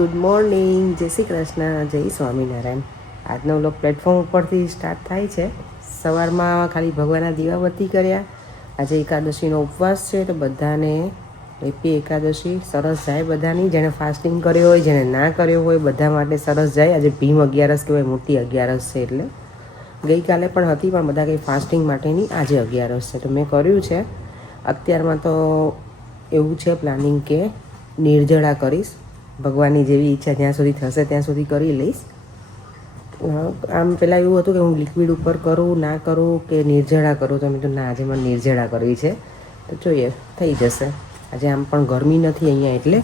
Good morning, જય શ્રી કૃષ્ણ, જય સ્વામિનારાયણ. આજનો વ્લોગ પ્લેટફોર્મ ઉપરથી સ્ટાર્ટ થાય છે. સવારમાં ખાલી ભગવાનના દીવાબત્તી કર્યા. આજે એકાદશીનો ઉપવાસ છે તો બધાને હેપી એકાદશી. સરસ જાય બધાની, જેણે ફાસ્ટિંગ કર્યો હોય, જેણે ના કર્યો હોય, બધા માટે સરસ જાય. આજે ભીમ અગિયારસ કહેવાય, મોટી અગિયારસ છે. એટલે ગઈકાલે પણ હતી, પણ બધા કંઈ ફાસ્ટિંગ માટેની આજે અગિયારસ છે તો મેં કર્યું છે. અત્યારમાં તો એવું છે પ્લાનિંગ કે નિર્જળા કરીશ. ભગવાનની જેવી ઈચ્છા જ્યાં સુધી થશે ત્યાં સુધી કરી લઈશ. આમ પહેલાં એવું હતું કે હું લિક્વિડ ઉપર કરું ના કરું કે નિર્જળા કરું, તો મેં તો ના, આજે મને નિર્જળા કરવી છે. તો જોઈએ થઈ જશે. આજે આમ પણ ગરમી નથી અહીંયા, એટલે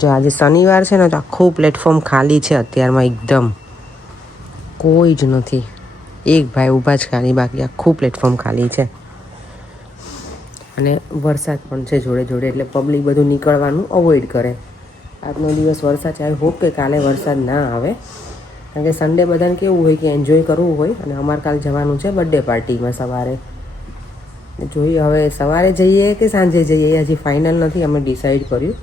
જો આજે શનિવાર છે ને તો આખું પ્લેટફોર્મ ખાલી છે. અત્યારમાં એકદમ કોઈ જ નથી, એક ભાઈ ઊભા જ ખાલી, બાકી આખું પ્લેટફોર્મ ખાલી છે. અને વરસાદ પણ છે જોડે જોડે, એટલે પબ્લિક બધું નીકળવાનું અવોઇડ કરે. આજનો દિવસ વરસાદ છે. આઈ હોપ કે કાલે વરસાદ ના આવે, કારણ કે સન્ડે બધાને કેવું હોય કે એન્જોય કરવું હોય. અને અમારે કાલે જવાનું છે બર્થડે પાર્ટીમાં સવારે. જોઈએ હવે સવારે જઈએ કે સાંજે જઈએ એ હજી ફાઇનલ નથી અમે ડિસાઈડ કર્યું.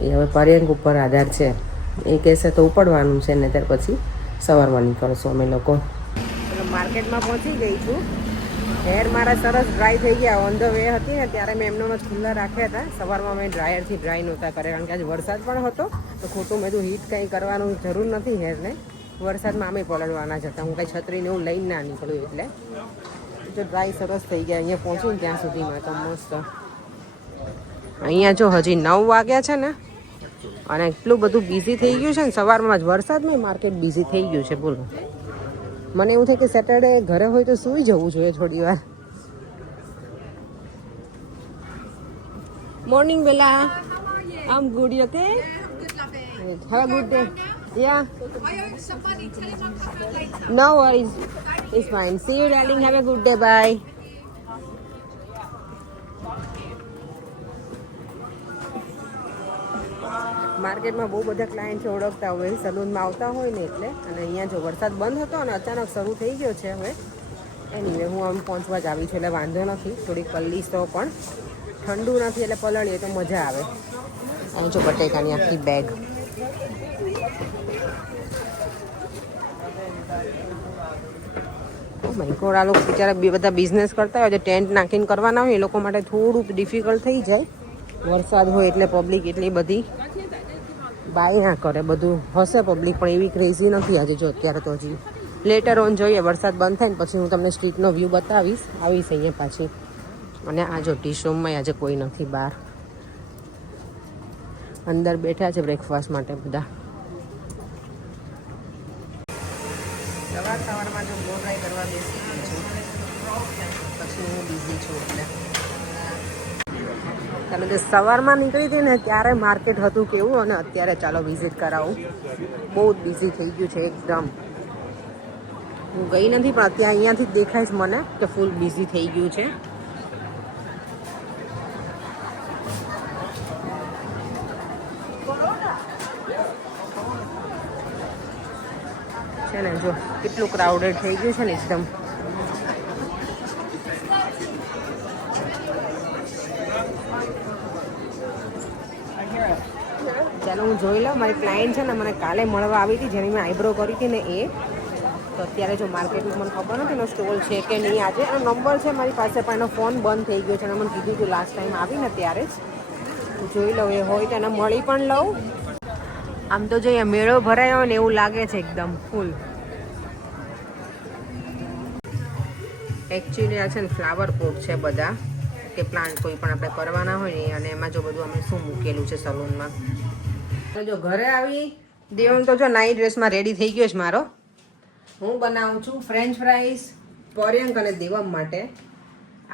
એ હવે પર્યંક ઉપર આધાર છે. એ કહેશે તો ઉપડવાનું છે ને ત્યાર પછી સવારમાં નીકળશું અમે લોકો. માર્કેટમાં પહોંચી ગઈ છું. હેર મારા સરસ ડ્રાય થઈ ગયા. ઓન ધ વે હતી ને ત્યારે મેં એમનો ખુલ્લા રાખ્યા હતા. સવારમાં મેં ડ્રાયરથી ડ્રાય નહોતા કરે, કારણ કે આજે વરસાદ પણ હતો તો ખોટું મેં તો હીટ કંઈ કરવાનું જરૂર નથી હેરને. વરસાદમાં અમે પલળવાના જ હતા. હું કંઈ છત્રીને એવું લઈને ના નીકળ્યું, એટલે જો ડ્રાય સરસ થઈ ગયા. અહીંયા પહોંચું ત્યાં સુધીમાં તો મસ્ત. અહીંયા જો હજી 9 વાગ્યા છે ને, અને એટલું બધું બિઝી થઈ ગયું છે ને. સવારમાં જ વરસાદમાં માર્કેટ બિઝી થઈ ગયું છે. બોલો, મને એવું થાય કે સેટરડે ઘરે હોય તો સૂઈ જવું જોઈએ થોડી વાર. મોર્નિંગ બેલા, આમ good, okay, have a good day. Yeah, no worries, it's fine. See you darling, have a good day, bye. માર્કેટમાં બહુ બધા ક્લાયન્ટ છે, ઓળખતા હોય, સલૂનમાં આવતા હોય ને એટલે. અને અહીંયા જો વરસાદ બંધ હતો અને અચાનક શરૂ થઈ ગયો છે હવે. એની હું આમ પહોંચવા જ આવી છું, એટલે વાંધો નથી. થોડીક પલ્લીશ તો પણ ઠંડુ નથી, એટલે પલળીએ તો મજા આવે. અહીં જો બટેકાની આખી બેગ. આ લોકો બિચારા બધા બિઝનેસ કરતા હોય, ટેન્ટ નાખીને કરવાના હોય, એ લોકો માટે થોડુંક ડિફિકલ્ટ થઈ જાય. વરસાદ હોય એટલે પબ્લિક એટલી બધી બાય ના કરે. બધું હશે પબ્લિક, પણ એવી ક્રેઝી નથી આજે. જો અત્યારે તો હજી લેટર ઓન જોઈએ, વરસાદ બંધ થાય ને પછી હું તમને સ્ટ્રીટનો વ્યૂ બતાવીશ. આવીશ અહીંયા પાછી. અને આ જો ટી શોપમાં આજે કોઈ નથી બહાર, અંદર બેઠા છે બ્રેકફાસ્ટ માટે બધા. સવારમાં જો બ્લો ડ્રાય કરવા બેસી ગઈ છું, પછી હું બિઝી છું એટલે. ચાલો, જે સવારમાં નીકળી હતી ને ત્યારે માર્કેટ હતું કેવું, અને અત્યારે ચાલો વિઝિટ કરાવું. બહુ જ બિઝી થઈ ગયું છે એકદમ. હું ગઈ નથી, પણ અત્યારે અહીંયાથી જ દેખાય છે મને કે ફૂલ બિઝી થઈ ગયું છે. છે ને, જો કેટલું ક્રાઉડેડ થઈ ગયું છે ને એકદમ. ચાલો હું જોઈ લઉં. મારી ક્લાયન્ટ છે ને, મને કાલે મળવા આવી હતી, જેની મેં આઈબ્રો કરી હતી ને એ. તો અત્યારે જો માર્કેટમાં મને ખબર નથી એનો સ્ટોલ છે કે નહીં. આજે એનો નંબર છે મારી પાસે, પણ એનો ફોન બંધ થઈ ગયો છે. અને મને કીધું હતું લાસ્ટ ટાઈમ આવીને ત્યારે જ. જોઈ લઉં એ હોય તો એને મળી પણ લઉં. આમ તો જો મેળો ભરાયો હોય ને એવું લાગે છે એકદમ ફૂલ. એકચ્યુઅલી આ છે ને ફ્લાવર પોટ છે બધા, કે પ્લાન્ટ કોઈ પણ આપણે કરવાના હોય ને. અને એમાં જો બધું અમે શું મૂકેલું છે સલૂનમાં. તો જો ઘરે આવી, દેવન તો જો નાઇટ ડ્રેસમાં રેડી થઈ ગયો છે મારો. હું બનાવું છું ફ્રેન્ચ ફ્રાઈસ પર્યંક અને દેવમ માટે.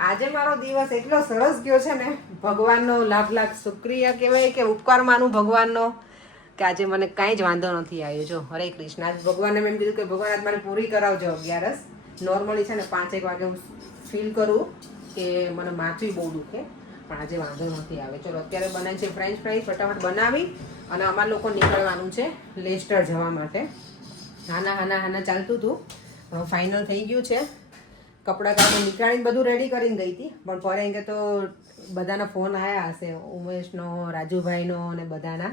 આજે મારો દિવસ એટલો સરસ ગયો છે ને, ભગવાનનો લાખ લાખ શુક્રિયા કહેવાય, કે ઉપકાર માનું ભગવાનનો, કે આજે મને કાંઈ જ વાંધો નથી આવ્યો. જો હરે કૃષ્ણ. આજ ભગવાને મેં કીધું કે ભગવાન આજ મારે પૂરી કરાવજો અગિયારસ. નોર્મલી છે ને 5-1 વાગે હું ફીલ કરું કે મને માથું બહુ દુખે, પણ આજે વાંધો નથી આવે. ચલો અત્યારે બનાવી છે ફ્રેન્ચ ફ્રાઈસ. ફટાફટ બનાવી અને અમારા લોકો નીકળવાનું છે લેસ્ટર જવા માટે. હાના ચાલતું હતું, ફાઇનલ થઈ ગયું છે. કપડાં કાઢીને નીકાળીને બધું રેડી કરીને ગઈ હતી, પણ પરેંગે તો બધાના ફોન આવ્યા હશે, ઉમેશનો, રાજુભાઈનો અને બધાના.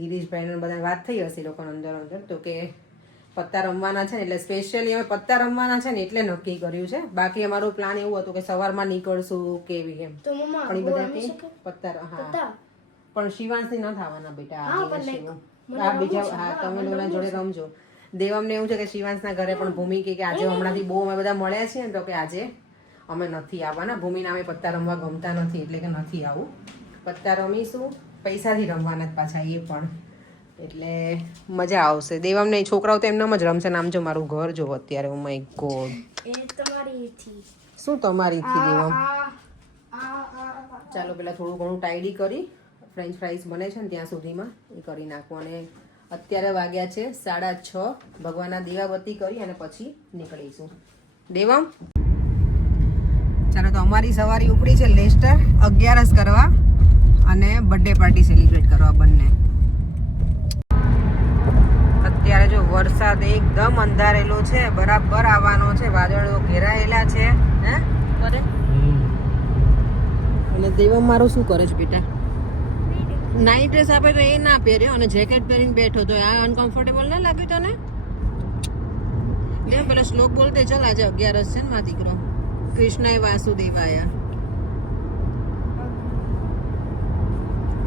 ગિરીશભાઈને બધા વાત થઈ હશે લોકો અંદર તો કે પત્તા રમવાના છે ને એટલે સ્પેશિયલી અમે પત્તા રમવાના છે ને એટલે નક્કી કર્યું છે. બાકી અમારો પ્લાન એવું હતું કે સવારમાં નીકળશું કેવી એમ પણ એ બધા પત્તા હા પણ શિવાંશની ન થવાના બેટા આ બીજા હા તમે લોકોના જોડે રમજો. દેવમને એવું છે કે શિવાંશના ઘરે પણ ભૂમિ કે આજે હમણાંથી બહુ અમે બધા મળ્યા છીએ ને તો કે આજે અમે નથી આવવાના. ભૂમિને અમે પત્તા રમવા ગમતા નથી એટલે કે નથી આવું. પત્તા રમીશું પૈસાથી રમવાના જ પાછા એ પણ એટલે મજા આવશે. દેવમ નહીં છોકરાઓ તો એમનામ જ રમશે. નામ જો મારું ઘર જો અત્યારે ઓ માય ગોડ શું તમારી થી દેવમ. ચાલો પેલા થોડું ઘણું ટાઈડી કરી ફ્રેન્ચ ફ્રાઈઝ બને છે ને ત્યાં સુધીમાં એ કરી નાખું. અને અત્યારે વાગ્યા છે 6:30. ભગવાનના દીવાબત્તી કરી અને પછી નીકળીશું. દેવમ ચાલો તો અમારી સવારી ઉપડી છે લેસ્ટર 11 કરવા અને બર્થડે પાર્ટી સેલિબ્રેટ કરવા બંને. અત્યારે જો વરસાદ એકદમ અંધારેલો છે બરાબર આવવાનો છે. વાદળો ઘેરાયેલા છે હે કરે. અને દેવમ મારો શું કરે છે બેટા. નાઇટ ડ્રેસ આપે તો એ ના પહેર્યો અને જેકેટ પહેરીને બેઠો તો આ અનકમ્ફર્ટેબલ ના લાગ્યું તને. દેવ પેલા શ્લોક બોલતે ચલ આજે 11 છે ને મા દીકરો. કૃષ્ણાય વાસુદેવાય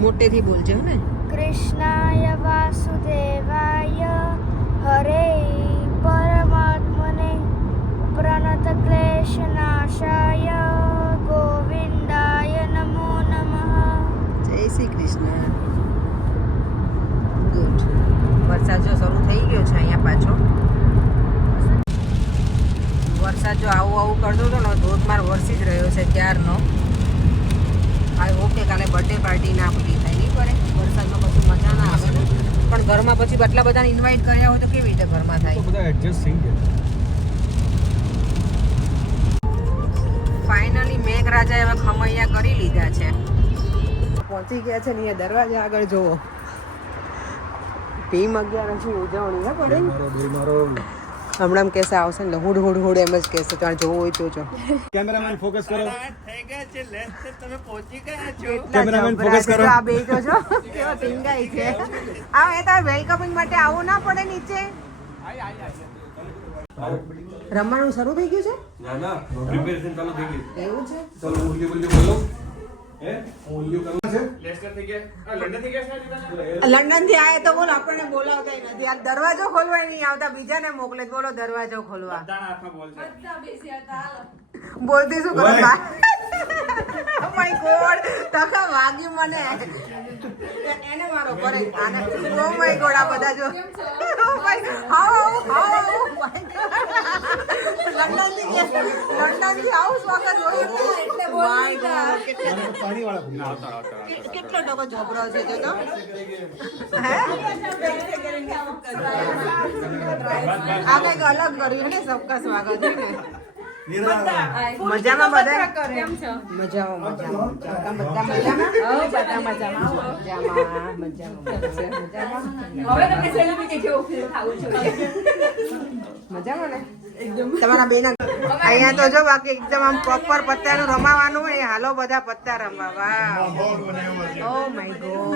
મોટેથી બોલજો ને. કૃષ્ણાય વાસુદેવાય હરે પરમાત્મને પ્રણત ક્લેશનાશાય ગોવિંદાય નમો નમઃ. જય શ્રી કૃષ્ણ. ગુડ. વરસાદ જો શરૂ થઈ ગયો છે અહીંયા પાછો. વરસાદ જો આવું કરતો હતો ને ધોધમાર વરસી જ રહ્યો છે ક્યારનો. આઈ હોપ કે કાલે બર્થડે પાર્ટી ના પૂરી થાય. નહીં પડે વરસાદમાં પછી મજા ના આવે ને. પણ ઘરમાં પછી આટલા બધાને ઇન્વાઇટ કર્યા હોય તો કેવી રીતે ઘરમાં થાય. બધા એડજસ્ટ થઈ ગયા. ફાઇનલી મેઘરાજાએ હવે ખમૈયા કરી લીધા છે. પહોંચી ગયા છે ને અહીંયા દરવાજા આગળ જોવો. ટીમ 11 ઉજવણી હે પડે. હમણાં કેસા આવશે ને હુડ હુડ હુડ એમ જ કહેશે. તો જોવું હોય જોજો. કેમેરામેન ફોકસ કરો. થઈ ગયા છે લેસ્ટ તમે પહોંચી ગયા છો. કેમેરામેન ફોકસ કરો. આ બે જોજો કેવા ટીંગાઈ છે. આ એ તો વેલકમિંગ માટે આવું ના પડે નીચે. રમવાનું શરૂ થઈ ગયું છે. ના ના પ્રિપેરેશન ચાલુ થઈ ગઈ. એવું છે. ચલો ઉલ્લી બોલો. હે ઉલ્લી કરવું છે. લેસ્ટર થઈ ગયા લંડન થઈ ગયા છે. લંડન થી આયા તો બોલ આપણને બોલાવતા નથી. આ દરવાજો ખોલવા નહીં આવતા બીજાને મોકલે. બોલો દરવાજો ખોલવા. બધાના હાથમાં બોલ છે. બોલતી શું કરું બા. ઓ માય ગોડ તકા વાગ્યું મને. એને મારો કરે આને. ઓ માય ગોડ આ બધા જો. ઓ માય હાઉ લંડન થી આવું સ્વાગત હોય એટલે માય ગોડ પાણી વાળા કેટલો ટકો ઝોપડો છે જો તો. હે આ કઈક અલગ કર્યું ને સબકા સ્વાગત છે ને. મજામાં બધા કેમ છો. મજામાં બધા મજામાં ને એકદમ. તમારા બેના અહીંયા તો જો બાકી એકદમ આમ પ્રોપર પત્તાનું રમાવાનું હોય. હાલો બધા પત્તા રમવા. Oh my God.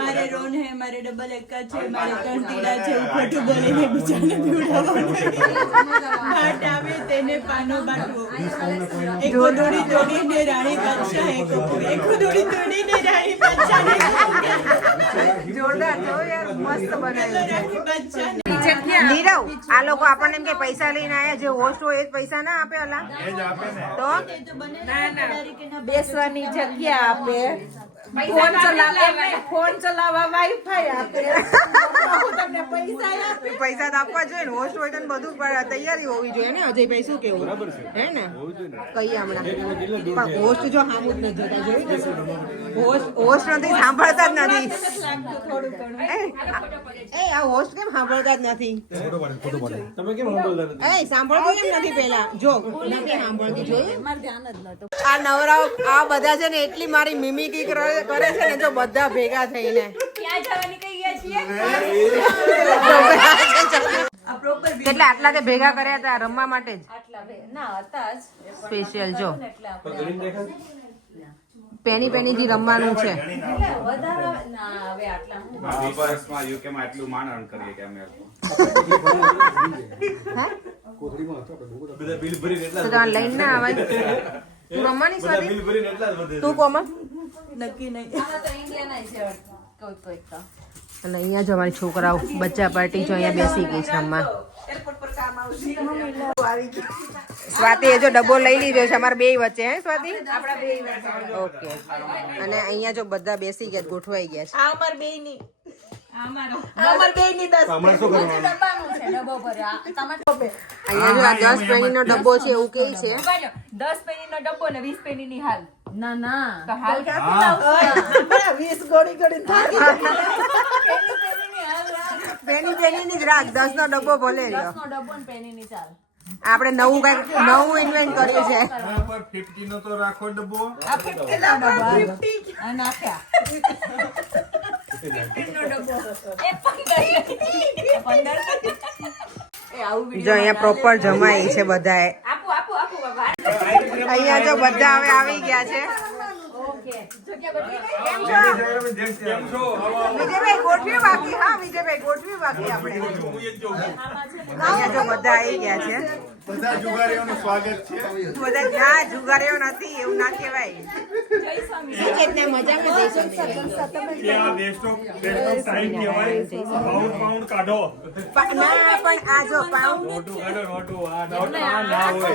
મારે રોન હે મારે ડબલ એકા છે મારે કંટીડા છે ખોટું બોલીને બીજાને પીવડાવવાનું ઘાટ આવે તેને પાનો બાટવો એકો દોડી દોડીને રાણી બાદશાહ એકો દોડી દોડીને રાણી બાદશાહ જોરદાર જો યાર મસ્ત બનાવ્યું રાણી બાદશાહ નીરવ આ લોકો આપણને એમ કે પૈસા લઈને આયા. જે હોસ્ટ હોય એ જ પૈસા ના આપે. અલા તો બેસવાની જગ્યા આપે ફોન ચલાવવા વાઈફાઈ આપે તમને પૈસા આપે. પૈસા તો આપવા જોઈએ ને. હોસ્ટ હોય તો બધું તૈયારી હોવી જોઈએ ને. અજયભાઈ શું કેવું હે ને કઈ હમણાં પણ હોસ્ટ જો સામું જ નથી જોતા. જોયું હોસ્ટ નથી સાંભળતા જ નથી. એ આ હોસ્ટ કેમ સાંભળતા જ નથી. તમે કેમ સાંભળતા એ સાંભળતું કેમ નથી પેલા જો નથી સાંભળતી. જોયું આ નવરાઓ આ બધા છે ને એટલી મારી મિમિક્રી કરે છે ને જો બધા ભેગા થઈને. ક્યાં જવાની કઈ ગયા છીએ આ પ્રોપર કેટલા આટલા તે ભેગા કર્યા હતા રમવા માટે જ. આટલા ના હતા જ સ્પેશિયલ જો એટલે આપણે પેની પેનીથી રમવાનું છે. બસમાં યુકેમાં આટલું માન અર્ન કરીએ કે અમે બધા બિલ ભરીને એટલા તો તમે લઈને ના આવાય. તું રમવાની સ્વાતિ? બિલ ભરીને એટલા જ વધે તું કોમલ? નક્કી નહીં. અને અહીંયા જો અમારી છોકરાઓ બચ્ચા પાર્ટી જો અહીંયા બેસી ગઈ છે રમવા. સ્વાતિ એ જો ડબ્બો લઈ લીધો છે અમારા બે વચ્ચે. હે સ્વાતિ? ઓકે. અને અહીંયા જો બધા બેસી ગયા, ગોઠવાઈ ગયા છે. આ અમાર બેયની. અમાર બેયની 10 હમણાં શું કરવાનું? અહીંયા જો આ 10 પેનીનો ડબ્બો છે એવું કે છે. 10 પેનીનો ડબ્બો ને 20 પેનીની હાલ. તો હાલ 20 ગોળી ગોળી થાકી પેનીની જ રાખ. 10 નો ડબ્બો ભલે રહ્યો. 10 નો ડબ્બો ને પેનીની ચાલ. આપણે નવું કઈક નવું ઇન્વેન્ટ કર્યું છે. 50 નો તો રાખો ડબ્બો. આ 50 નો ડબ્બો આ નાખ્યા. 50 નો ડબ્બો એ 15 જો અહીંયા પ્રોપર જમાઈ છે બધાએ. આપો આપો આપો બાબા. અહીંયા જો બધા હવે આવી ગયા છે. કેમ છો? વિજયભાઈ ગોઠવી બાકી. હા વિજયભાઈ ગોઠવી બાકી આપણે. અહીંયા જો બધા આવી ગયા છે. બધા જુગારીઓનું સ્વાગત છે. બધા ના જુગારીઓ નથી એવું ના કહેવાય. મજામાં જઈશું. ત્યાં બેસ્ટ ઓફ ટાઈમ કહેવાય. પાઉન્ડ કાઢો. ના પણ આ જો પાઉન્ડ નોટું કાઢો નોટું. આ નોટ આ ના હોય.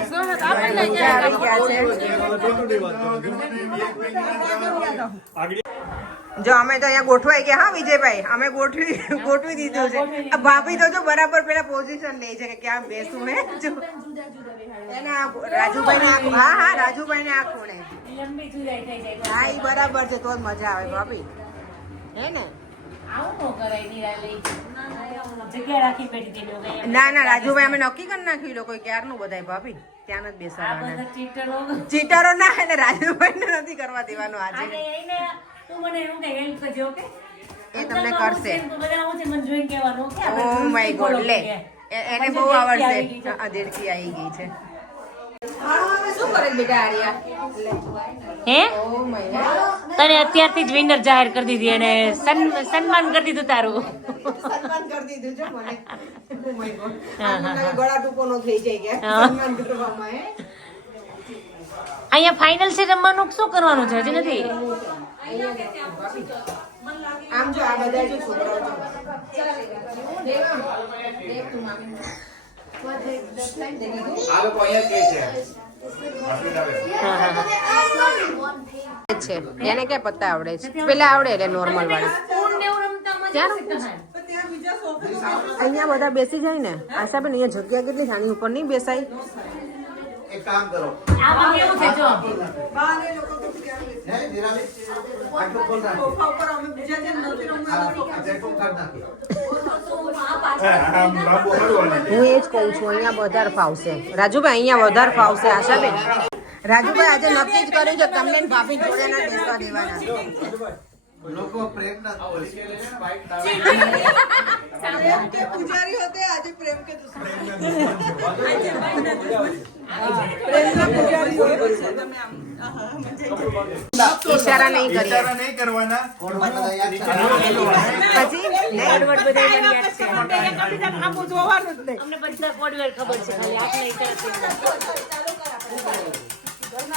આવી ગયા છે. જો અમે તો અહીંયા ગોઠવાઈ ગયા. હા વિજયભાઈ અમે ગોઠવી દીધું છે. આ ભાભી તો જો બરાબર પેલા પોઝિશન લે છે કે ક્યાં બેસવું હે. જો એના રાજુભાઈ ને હા હા રાજુભાઈ ને આ ખૂણે. હા એ બરાબર છે તો જ મજા આવે ભાભી. હે ને? ના ના રાજુભાઈ અમે નક્કી કરી નાખ્યું લોકો ક્યારનું બધાય ભાભી ત્યાં જ બેસવાના. ચીટરો ના એટલે રાજુભાઈ ને નથી કરવા દેવાનું આજે. એ તમને કરશે. ઓ માય ગોડ લે એને બહુ આવડશે. દેડકી આવી ગઈ છે. શું કરે બેટા આર્યા? હે ઓ માય તને અત્યારથી જ વિનર જાહેર કરી દીધી અને સન્માન કરી દીધું તારું. સન્માન કરી દીધું છે મને. ઓ માય ગોડ ગળા ટૂંકો થઈ જાય કે સન્માન કરવામાં. હે અહીંયા ફાઇનલ છે રમવાનું શું કરવાનું છે હજી નથી. આમ જો આ બધા જો છોકરાઓ આ લોકો અહીંયા કે છે છે એને કે પત્તા આવડે છે. પેલા આવડે એટલે નોર્મલ વાળી. અહીંયા બધા બેસી જાય ને. આશાબેન અહીંયા જગ્યા કેટલી છે આની ઉપર નહીં બેસાય. એક કામ કરો આમાં કેવું છે જો હે નિરાલી આટલું ખોલ રાખો આટલું કાઢ નાખી આમ લાંબુ કરવાનું. હું એ જ કહું છું અહીંયા વધારે ફાવશે. રાજુભાઈ અહીંયા વધારે ફાવશે. આશાબેન રાજુભાઈ આજે નક્કી જ કર્યું છે તમને ભાભી જોડે ના બેસવા દેવાના. લોકો પ્રેમ ના પૂજારી હોતે આજે પ્રેમ કે દુશ્મન ઈશારા નહીં કરીએ ઈશારા નહીં કરવાના. પછી નહીં. જોવાનું જ નહીં. અમને બધા કોડવેર ખબર છે ખાલી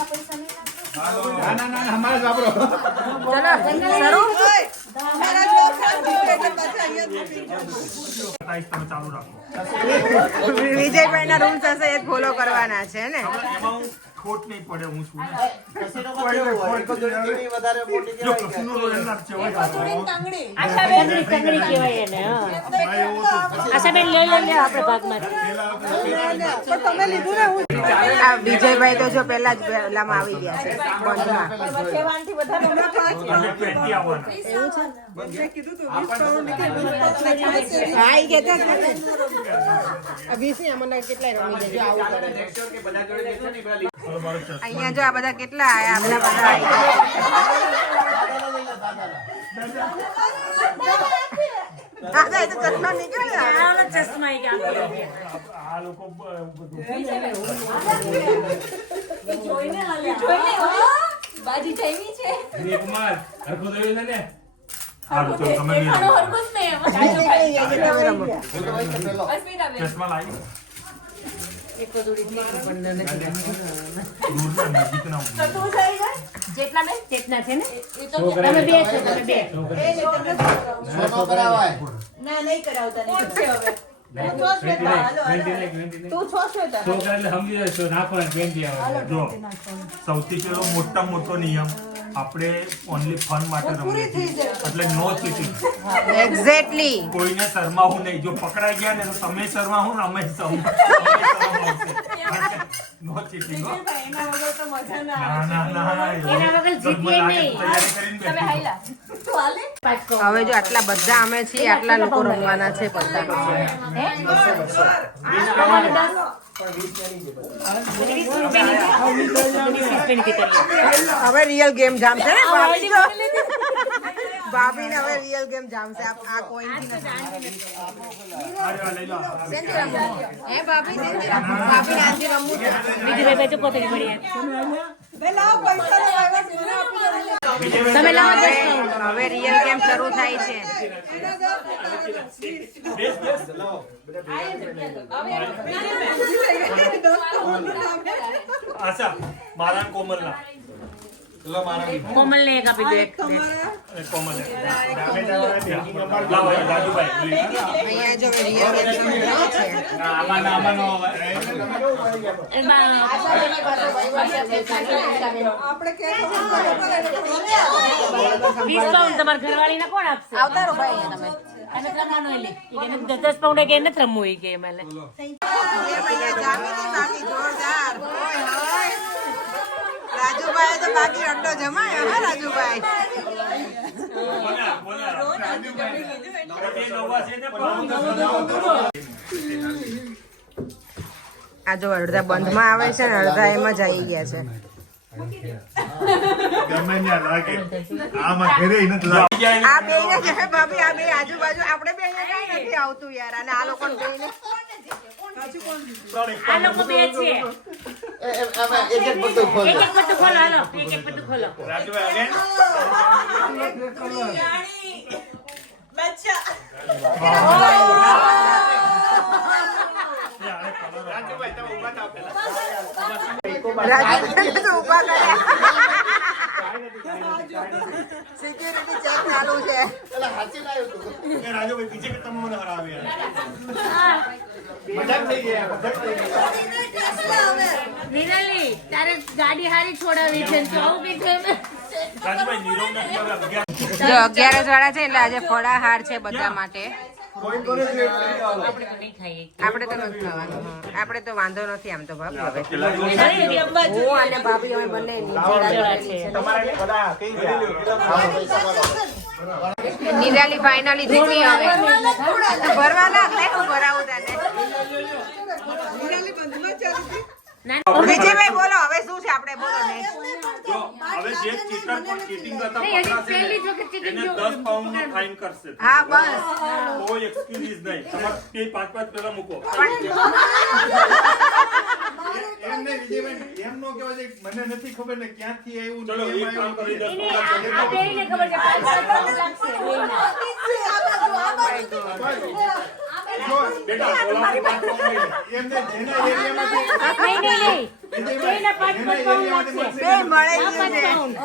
આપણે ના ના ના હમારે સાંભળો. ચલો શરૂ. મારા છોકરા જીવે એટલે પાછા અહીંયા તમે ચાલુ રાખો. વિજયભાઈ ના રૂલ્સ હશે એ ફોલો કરવાના છે ને. એમાં હું ખોટ નહીં પડે હું છું ને. વધારે મોટી જો કસીનો રો એના છે હોય. આશાબેન ની સંગડી કહેવાય એને. હા આશાબેન લે લે લે આપણે ભાગમાં પણ તમે લીધું ને હું આ વિજયભાઈ તો જો પેલા જ પેલામાં આવી ગયા છે બંધમાં. કહેવાથી વધારે અમે 5 તમે 20 આવવાના. મેં કીધું તું 20 પાઉન્ડ નીકળે. હા ઈ કહેતા જ નથી. આ 20 ની અમને કેટલાય રમી જાય જો આવું કરે. અહીંયા જો આ બધા કેટલા આયા આપણા બધા આવી ગયા. દાદા એ તો ચશ્મા નીકળ્યા. ચશ્મા આવી ગયા. આ લોકો બધું જોઈને બાજી જમી છે કુમાર હરખું થયું છે ને હારું તો તમે બી ખાણો હરકું જ નહીં ચશ્મા લાવી જેટલા ને તેટલા છે ને તમે બે છો તમે બે ના નહીં કરાવતા નહીં છે હવે તું છો શ્વેતા છોકરા એટલે સમજી જશો નાખો કેમ જો સૌથી પહેલો મોટા મોટો નિયમ આપણે ઓનલી ફન માટે રમીએ છીએ એટલે નો ચીટિંગ એક્ઝેક્ટલી કોઈને શરમાવું નહીં જો પકડાઈ ગયા ને તો તમે શરમાવું ને અમે નો ચીટિંગ એના વગર તો મજા ના ના ના ના એના વગર જીતીએ નહીં. તમે હાઈલા તું હાલે હવે જો આટલા બધા અમે છીએ આટલા લોકો રમવાના છે પત્તા હવે રિયલ ગેમ જામ છે ને ભાભીને હવે રિયલ ગેમ જામ છે આ કોઈન થી હે ભાભી ભાભી આંટી રમવું છે બીજી બે બેચો કોતરી પડી તમે લાવો હવે રિયલ ગેમ શરૂ થાય છે આશા મારા કોમલના કોમલ ને એક આપી દો એક કોમલ લાવો રાજુભાઈ અહીંયા જો રિયલ ગેમ શરૂ થાય છે આમાં ડિસ્કાઉન્ટ તમારા ઘરવાળી ને કોણ આપશે આવતા રહો ભાઈ તમે અને રમવાનું એટલે ઈ કે 10 પાઉન્ડ કે નથી રમવું ઈ કે એમાં ભૈયા જામી બાકી જોરદાર ઓય હોય રાજુભાઈ તો બાકી અડ્ડો જમાયો હા રાજુભાઈ આ જો અડધા બંધમાં આવે છે ને અડધા એમાં જ આવી ગયા છે આ બે ને છે ભાભી આ બે આજુબાજુ આપણે બે અહીંયા કઈ નથી આવતું યાર અને આ લોકો બે ને આ લોકો બે છે એક એક પત્તું ખોલો હાલો એક એક પત્તું ખોલો બચ્ચા રાજુભાઈ તો ઊભા કર્યા સિક્યુરિટી ચેક ચાલુ છે રાજુભાઈ પીછે કે તમે મને હરાવ્યા નિરાલી તારે ગાડી હારી છોડાવી છે તો આવું કે છે રાજુભાઈ નીરવ નથી હવે 11 જો 11 વાળા છે એટલે આજે ફળાહાર છે બધા માટે આપણે તો નહીં ખાઈએ આપણે તો નથી ખાવાનું હા. આપણે તો વાંધો નથી આમ તો ભાભી હવે અરે હું અને ભાભી અમે બંને નિરાલી ફાઇનલી જીતી હવે ભરવા ના લે હું ભરાવું તને વિજયભાઈ બોલો હવે શું છે આપણે બોલો ને જો હવે જે ચીટર પણ ચીટિંગ કરતા નહીં, હજી પકડાશે પહેલી જ ને, વખત cheating એને જોયું. 10 પાઉન્ડ નો ફાઇન કરશે હા બસ કોઈ એક્સક્યુઝ નહીં તમારે તે 5 પેલા મૂકો એમ નહીં વિજયભાઈ, એમ નો કહેવાય છે કે મને નથી ખબર ને ક્યાંથી આવ્યું ચલો કેમ એક કામ આવ્યું. કરી દો એને આ બેયને ખબર છે 5 પાઉન્ડ લાગશે બેયને. જો, બેટા બોલાવો 5 પાઉન્ડ લઈને. એમ નહીં, જેના એરિયામાંથી નહીં બેયને 5 પાઉન્ડ લાગશે બે મળે આ 5 છે પાઉન્ડ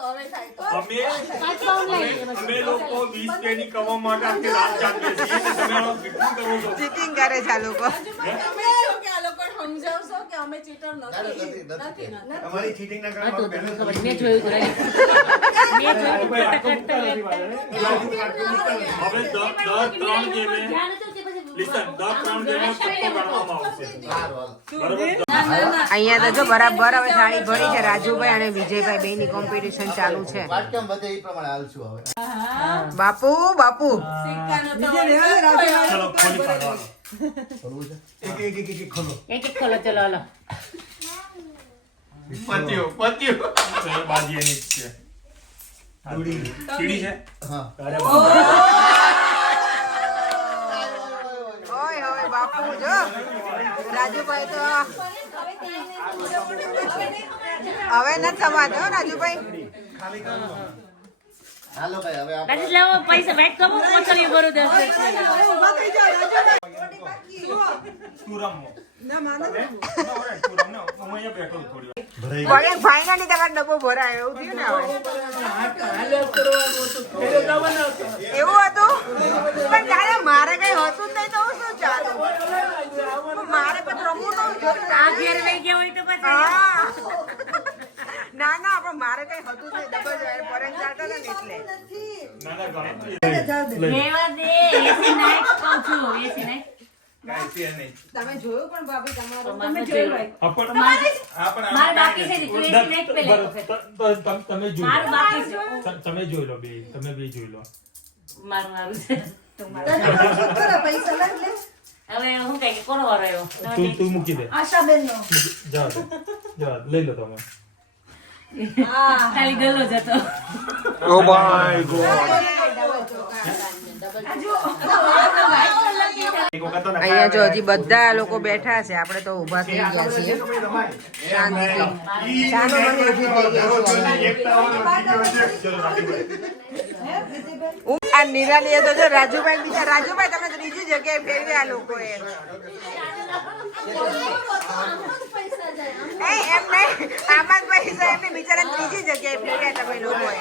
અમે 5 પાઉન્ડ લઈ અમે લોકો 20 પેની કમાવા માટે આખી રાત જાગીએ છીએ અને તમે આવો કેટલું કરો છો ચીટિંગ કરે છે આ લોકો તમે છો કે આ લોકો સમજાવશો કે અમે ચીટર નથી અમારી cheating ના હા તો કારણે તમને ખબર મેં જોયું તો મેં જોયું કરતા હવે દર 3 ગેમે ધ્યાન હતું તે પછી લિસન દર 3 ગેમે છક્કો ગણવામાં આવશે બરોબર અહીંયા તો જો બરાબર હવે થાળી ભરી છે રાજુભાઈ અને વિજયભાઈ બે ની કોમ્પિટિશન ચાલુ છે વાટકામ વધે એ પ્રમાણે હાલશું હવે બાપુ બાપુ સિક્કાનો તો ચલો ખોલી પાડો એક ખોલો. એક એક ખોલો ચલો હાલો પત્યું. ચલો બાજી એની જ છે સીડી છે હા અરે ઓય હવે બાપુ જો રાજુભાઈ તો હવે નથી સમાતો રાજુભાઈ. હાલો ભાઈ હવે બાકી લાવો પૈસા વેટ કરો પછી ભરું 10 તું રમો ના માનો તું રમ ને હું અહીંયા બેઠો છું થોડી વાર. ભલે ફાઇનલી તમારો ડબ્બો ભરાયો એવું થયું ને હવે એવું હતું પણ તારે મારે કઈ હતું જ નહીં તો હું શું ચાલુ મારે પણ રમવું તો આ ઘેર લઈ ગયા હોય તો પછી હા ના ના પણ મારે કઈ હતું જ નહીં ડબલ ફોરેન ચાલતા હતા ને એટલે ના ના ગણતરી લેવા દે એસી નાઈટ કહું છું એસી નાઈટ કાંઈ છે નહીં. તમે જોયું પણ ભાભી તમારું તમે જોઈ લો હા, પણ માર બાકી છે ને તું એસી નાઈટ પે લેતો છે તમે જોઈ માર લો બાકી છે તમે જોઈ લો બે તમે બે જોઈ લો મારું છે હવે હું કઈ કે કોનો વાર આવ્યો તું મૂકી દે આશાબેન નો જવા દે લઈ લો તમે ખાલી ગલ્લો જ હતો ઓ માય ગોડ અહીંયા જો હજી બધા લોકો બેઠા છે આપણે તો ઊભા થઈ ગયા છીએ શાંતિથી શાનો મને ઊભી થઈ ગઈ છું આ નિરાલી તો જો રાજુભાઈ બીજા રાજુભાઈ તમે ત્રીજી જગ્યાએ ફેરવી આ લોકોએ એમ નહીં આમાં પૈસા એમને બિચારા ત્રીજી જગ્યાએ ફેરવ્યા તમે લોકોએ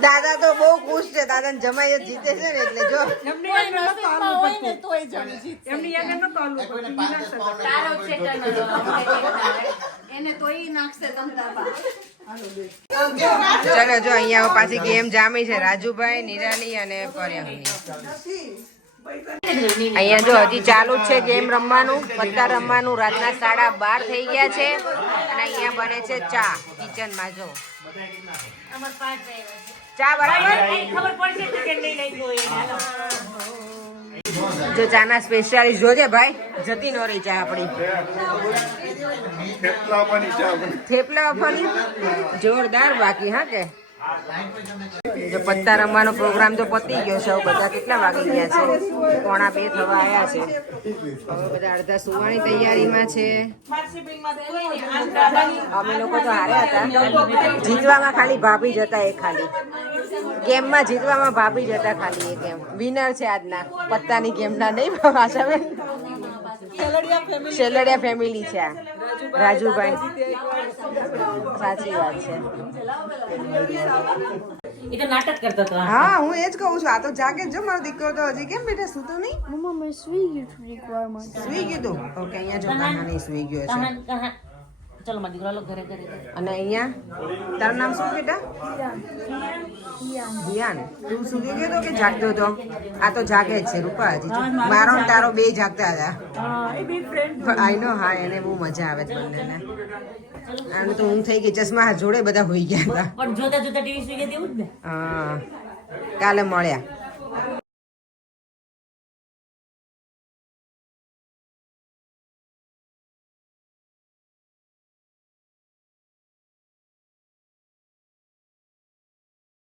દાદા તો બહુ ખુશ છે દાદા જમાઈ જીતે છે ને એટલે જો ચલો જો અહીંયા પાછી ગેમ જામી છે રાજુભાઈ નિરાલી અને પર્યાવની અહીંયા જો હજી ચાલુ જ છે ગેમ રમવાનું પત્તા રમવાનું રાતના 12:30 થઈ ગયા છે અને અહીંયા બને છે ચા કિચનમાં જો ચા બરાબર ખબર પડશે તો કે નહીં લઈ ગયો હાલો જો ચાના સ્પેશિયાલિસ્ટ જોજે ભાઈ જતી ન રહી ચા આપણી થેપલા આપવાની જોરદાર બાકી હા કે જો પત્તા રમવાનો પ્રોગ્રામ તો પતી ગયો છે હવે બધા કેટલા વાગી ગયા છે 1:45 થવા આવ્યા છે હવે બધા અડધા સુવાની તૈયારીમાં છે અમે લોકો તો હાર્યા હતા જીતવામાં ખાલી ભાભી જતા એ ખાલી ગેમમાં જીતવામાં ભાભી જતા ખાલી એ ગેમ વિનર છે આજના પત્તાની ગેમના નહીં આશાબેન શેલડિયા ફેમિલી છે આ રાજુભાઈ સાચી વાત છે એ તો નાટક કરતો હતો હા હું એ જ કહું છું આ તો જાગે જ જો મારો દીકરો તો હજી કેમ બેટા સૂતો નહીં મમ્મા મેં સુઈ ગયું થોડીક વારમાં સુઈ ગયું ઓકે અહીંયા જો કહાની સુઈ ગયો છે કહા ચલો મારા દીકરા લોકો ઘરે ઘરે અને અહીંયા તારું નામ શું બેટા હિયાન તું સુઈ ગયો તો કે જાગતો હતો આ તો જાગે જ છે રૂપા હજી મારો ને તારો બે જાગતા હતા આઈ નો હા એને બહુ મજા આવે છે બંનેને આને તો ઊંઘ થઈ ગઈ ચશ્મા જોડે બધા હોઈ ગયા હતા પણ જોતા જોતા ટીવી સુઈ ગઈ એવું જ ને હા કાલે મળ્યા